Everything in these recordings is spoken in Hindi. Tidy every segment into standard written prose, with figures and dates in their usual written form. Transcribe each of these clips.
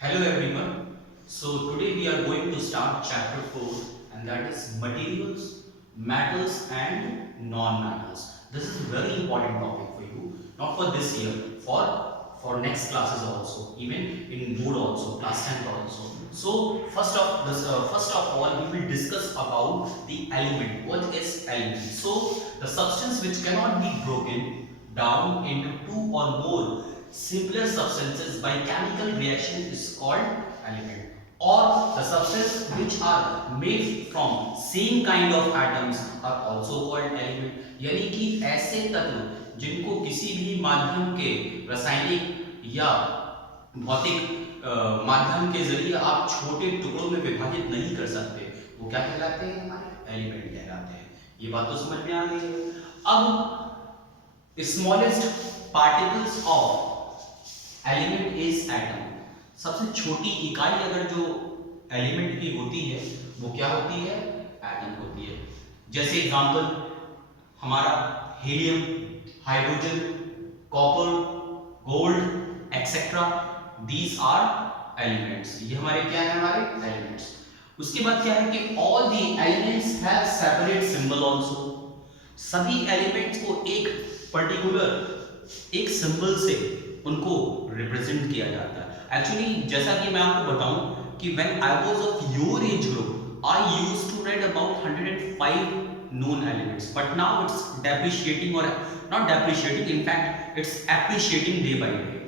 Hello everyone. So today we are going to start chapter 4 and that is materials, metals and non-metals. This is a very important topic for you, not for this year, for next classes also, even in board also, class 10 also. So first of all we will discuss about the element. What is element? So the substance which cannot be broken down into two or more simpler substances by chemical reaction is called element, or the substances which are made from same kind of atoms are also called element. यानी कि ऐसे तत्व जिनको किसी भी माध्यम के रासायनिक या भौतिक माध्यम के जरिए आप छोटे टुकड़ों में विभाजित नहीं कर सकते, वो क्या कहलाते हैं? हमारे एलिमेंट कहलाते हैं। ये बात तो समझ में आ गई है। अब smallest particles of element is atom. सबसे छोटी इकाई अगर जो एलिमेंट की होती है वो क्या होती है? एटम होती है। जैसे एग्जांपल हमारा helium, hydrogen, copper, gold etcetera, these are elements. ये हमारे क्या है? हमारे एलिमेंट्स। उसके बाद क्या है कि all the elements have separate symbol also. सभी एलिमेंट्स को एक पर्टिकुलर एक सिंबल से उनको रिप्रेजेंट किया जाता है। एक्चुअली जैसा कि मैं आपको बताऊं कि when I was of your age group I used to write about 105 known elements, but now it's depreciating or not depreciating, in fact it's appreciating day by day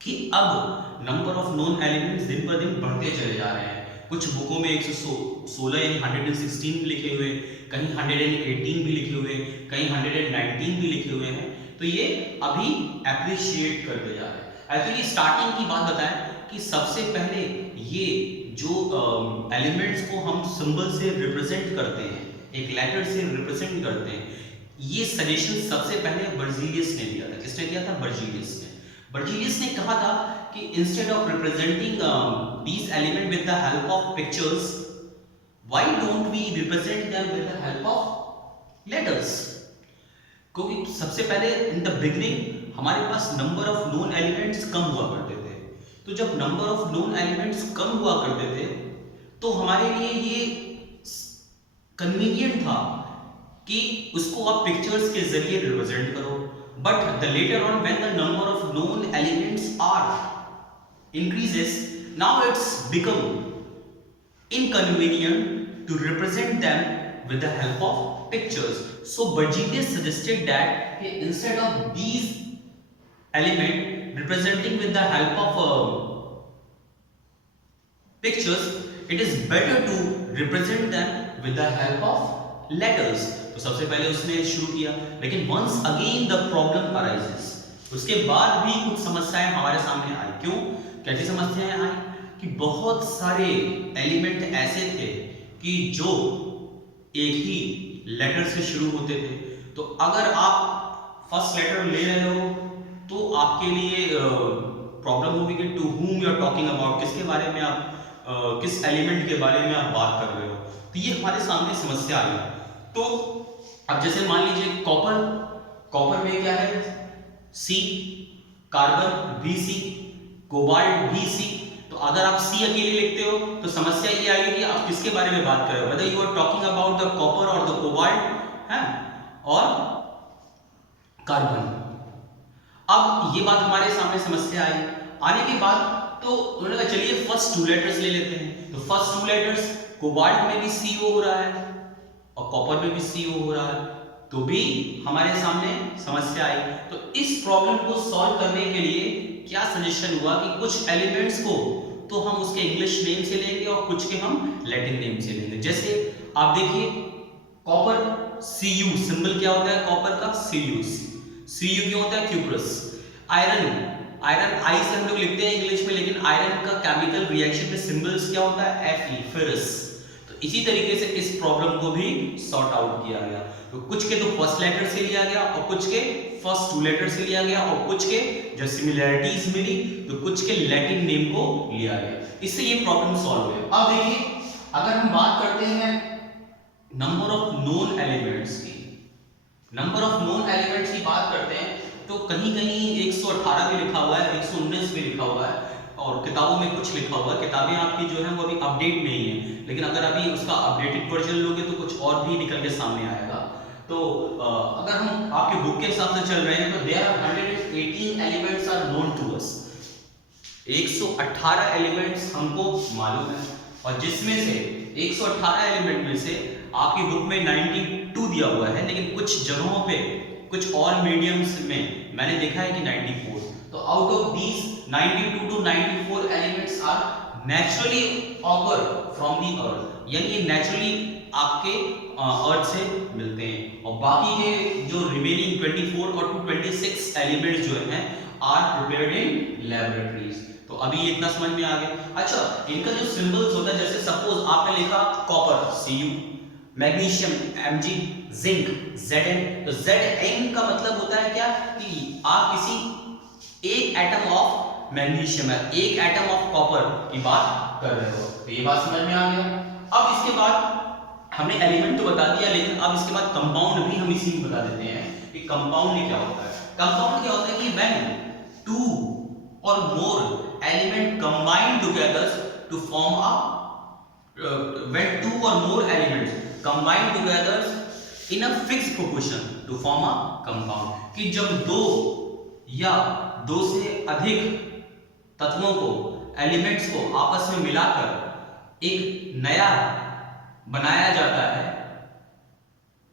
कि अब नंबर ऑफ नोन एलिमेंट्स दिन पर दिन बढ़ते चले जा रहे हैं। कुछ बुकों में 116 यानी 116 भी लिखे हुए, कहीं 118 भी लिखे हुए, कहीं 119 भी लिखे हुए हैं। तो ये अभी एप्रिशिएट करते जा रहे हैं। एक्चुअली स्टार्टिंग की बात बताएं कि सबसे पहले ये जो एलिमेंट्स को हम सिंबल से रिप्रेजेंट करते हैं, एक लेटर से रिप्रेजेंट करते हैं, ये सजेशन सबसे पहले बर्जीलियस ने दिया था। किसने दिया था? बर्जीलियस ने। बर्जीलियस ने कहा था कि instead of representing these element with the help of pictures, why don't we represent them with the help of letters? क्योंकि सबसे पहले इन द बिगनिंग हमारे पास नंबर ऑफ नोन एलिमेंट्स कम हुआ करते थे। तो जब नंबर ऑफ नोन एलिमेंट्स कम हुआ करते थे तो हमारे लिए ये कन्वीनियंट था कि उसको आप पिक्चर्स के जरिए रिप्रेजेंट करो। But the later on when the number of known elements are increases, now it's become inconvenient to represent them with the help of pictures. So Berzelius suggested that instead of these element representing with the help of pictures, it is better to represent them with the help of letters. तो सबसे पहले उसने शुरू किया, लेकिन once again the problem arises. उसके बाद भी कुछ समस्याएं हमारे सामने आई। क्यों? कैसी समस्याएं आई कि बहुत सारे एलिमेंट ऐसे थे कि जो एक ही लेटर से शुरू होते थे। तो अगर आप फर्स्ट लेटर ले रहे हो तो आपके लिए प्रॉब्लम होगी कि to whom you are talking about, किसके बारे में आप किस एलिमेंट के बारे में आप बात कर रहे हो। तो ये हमारे सामने समस्या आई। तो अब जैसे मान लीजिए कॉपर में क्या है? सी, कार्बन भी सी, कोबाल्ट भी सी। तो अगर आप सी अकेले लिखते हो तो समस्या ये आएगी कि आप किसके बारे में बात कर रहे हो, whether you are talking about the copper or the cobalt है और कार्बन। अब ये बात हमारे सामने समस्या आई। आने के बाद तो उन्होंने कहा चलिए फर्स्ट टू लेटर्स ले लेते हैं। तो फर्स्ट टू लेटर्स कोबाल्ट में भी CO हो रहा है और कॉपर में भी CO हो रहा है, तो भी हमारे सामने समस्या आई। तो इस प्रॉब्लम को सॉल्व करने के लिए क्या सजेशन हुआ कि कुछ एलिमेंट्स को तो हम उसके इंग्लिश नेम से लेंगे और कुछ के हम लैटिन नेम से लेंगे। जैसे आप देखिए कॉपर Cu, सिंबल क्या होता है कॉपर का? Cu क्यों होता है? क्यूप्रस। आयरन आई से हम लोग लिखते हैं इंग्लिश में, लेकिन आयरन का केमिकल रिएक्शन में सिंबल्स क्या होता है? Fe, ferrous. तो इसी तरीके से इस प्रॉब्लम को भी सॉर्ट आउट किया गया। तो कुछ के तो फर्स्ट लेटर से लिया गया और कुछ के फर्स्ट टू लेटर से लिया गया और कुछ के जो सिमिलैरिटीज मिली तो कुछ के लैटिन नेम को लिया गया। इससे ये प्रॉब्लम सॉल्व हुई। अब देखिए अगर हम बात करते हैं नंबर ऑफ नोन एलिमेंट्स की, नंबर ऑफ नोन एलिमेंट्स की बात करते हैं तो कहीं कहीं 118 भी लिखा हुआ है, 119 भी लिखा हुआ है और किताबों में कुछ लिखा हुआ है, किताबें आपकी जो है वो अभी अपडेट नहीं है, लेकिन अगर अभी उसका अपडेटेड वर्जन लोगे तो कुछ और भी निकल के सामने आएगा। तो अगर हम आपके बुक के हिसाब से चल रहे हैं तो there are 118 elements are known to us. 118 elements हमको मालूम है, और जिसमें से 118 एलिमेंट में से आपकी बुक में 92 दिया हुआ है, लेकिन कुछ जगहों पे कुछ और मीडियम्स में मैंने देखा है कि 94। तो out of these 92 to 94 elements are naturally occur from the earth, यानी ये नेचुरली आपके अर्थ से मिलते हैं, और बाकी के जो रिमेनिंग 24 और 226 एलिमेंट्स जो हैं आर प्रिपेयर्ड इन लैबोरेटरीज। तो अभी ये इतना समझ में आ गया। अच्छा, इनका जो सिंबल्स होता है, जैसे सपोज आपने लिखा copper Cu, magnesium Mg, zinc Zn, तो Zn का मतलब होता है क्या कि आप किसी एक एटम ऑफ मैग्नीशियम है, एक एटम ऑफ कॉपर की बात कर रहे हो। तो ये बात समझ में आ गया। अब इसके बाद हमने एलिमेंट तो बता दिया, लेकिन अब इसके बाद कंपाउंड भी हम इसी में बता देते हैं कि कंपाउंड में क्या होता है। कंपाउंड क्या होता है कि when two or more element combine together to form a when two or more elements combine together in a fixed proportion to form a compound, कि जब दो या दो से अधिक तत्वों को एलिमेंट्स को आपस में मिलाकर एक नया बनाया जाता है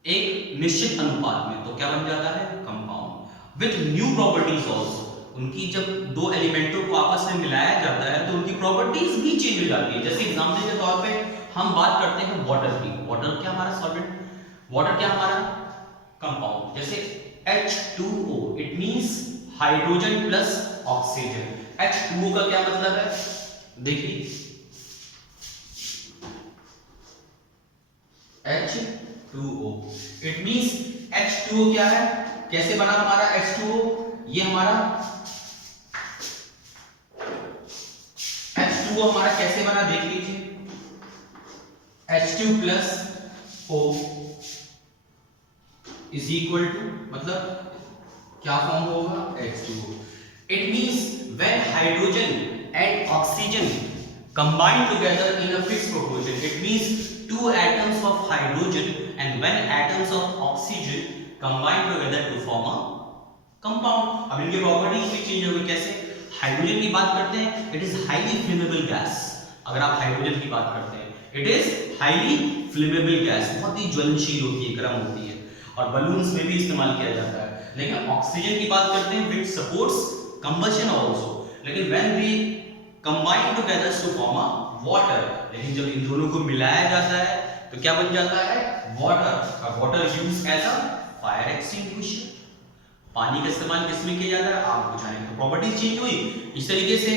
एक निश्चित अनुपात में, तो क्या बन जाता है compound with new properties also. उनकी जब दो एलिमेंटों को आपस में मिलाया जाता है तो उनकी प्रॉपर्टीज भी चेंज हो जाती है। जैसे एग्जांपल के तौर पे हम बात करते हैं वाटर की। वाटर क्या हमारा सॉल्वेंट, वाटर क्या हमारा कंपाउंड। जैसे H2O, it means hydrogen plus oxygen. H2O का क्या मतलब है, देखिए H2O, इट मींस H2O क्या है, कैसे बना हमारा H2O, ये हमारा H2O हमारा कैसे बना देख लीजिए, H2 plus O is equal to, मतलब क्या फॉर्म होगा H2O। It means when hydrogen and oxygen combine together in a fixed proportion, it means two atoms of hydrogen and when atoms of oxygen combine together to form a compound। अब इनकी प्रॉपर्टीज भी चेंज होगी। कैसे, हाइड्रोजन की बात करते हैं, it is highly flammable gas. अगर आप हाइड्रोजन की बात करते हैं, it is highly flammable gas, बहुत ही ज्वलनशील होती है, गर्म होती है, और बलून्स में भी इस्तेमाल किया जाता है। लेकिन ऑक्सीजन की बात करते हैं, विच सपोर्ट्स कंबशन आल्सो, लेकिन when we combine together to form a water, लेकिन जब इन दोनों को मिलाया जाता है तो क्या बन जाता है water. Water use as a fire extinguisher. पानी का इस्तेमाल किसमें किया जाता है, आग बुझाने में। प्रॉपर्टीज चेंज हुई इस तरीके से।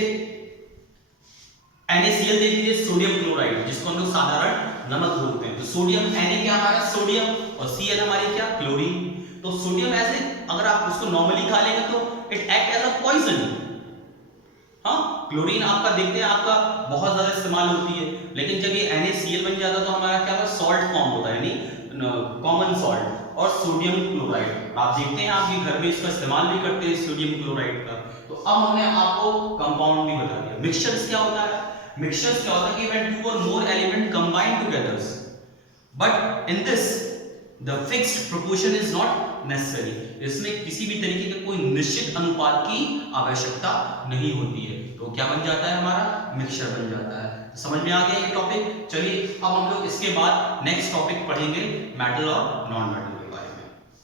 NaCl देख लीजिए, सोडियम क्लोराइड, जिसको हम लोग साधारण नमक बोलते हैं। तो सोडियम Na क्या हमारा सोडियम, और Cl हमारी क्या क्लोरीन। तो सोडियम ऐसे अगर आप उसको नॉर्मली खा लेंगे तो it act as a poison. हाँ, क्लोरीन आपका देखते हैं आपका बहुत ज्यादा इस्तेमाल होती है, लेकिन जब ये NaCl बन जाता है तो हमारा क्या होता है सॉल्ट फॉर्म होता है, यानी कॉमन सॉल्ट। और सोडियम क्लोराइड आप देखते हैं आपके घर में इसका इस्तेमाल भी करते हैं सोडियम क्लोराइड का। तो अब हमने आपको कंपाउंड भी बता दिया। मिक्सचर्स क्या होता है, मिक्सचर्स क्या होता है कि व्हेन टू और मोर element combine together, but in this the fixed proportion is not necessary. इसमें किसी भी तरीके के कोई निश्चित अनुपात की आवश्यकता नहीं होती है, तो क्या बन जाता है हमारा मिक्सचर बन जाता है। तो समझ में आ गया ये टॉपिक। चलिए अब हम लोग इसके बाद नेक्स्ट टॉपिक पढ़ेंगे मेटल और नॉन मेटल।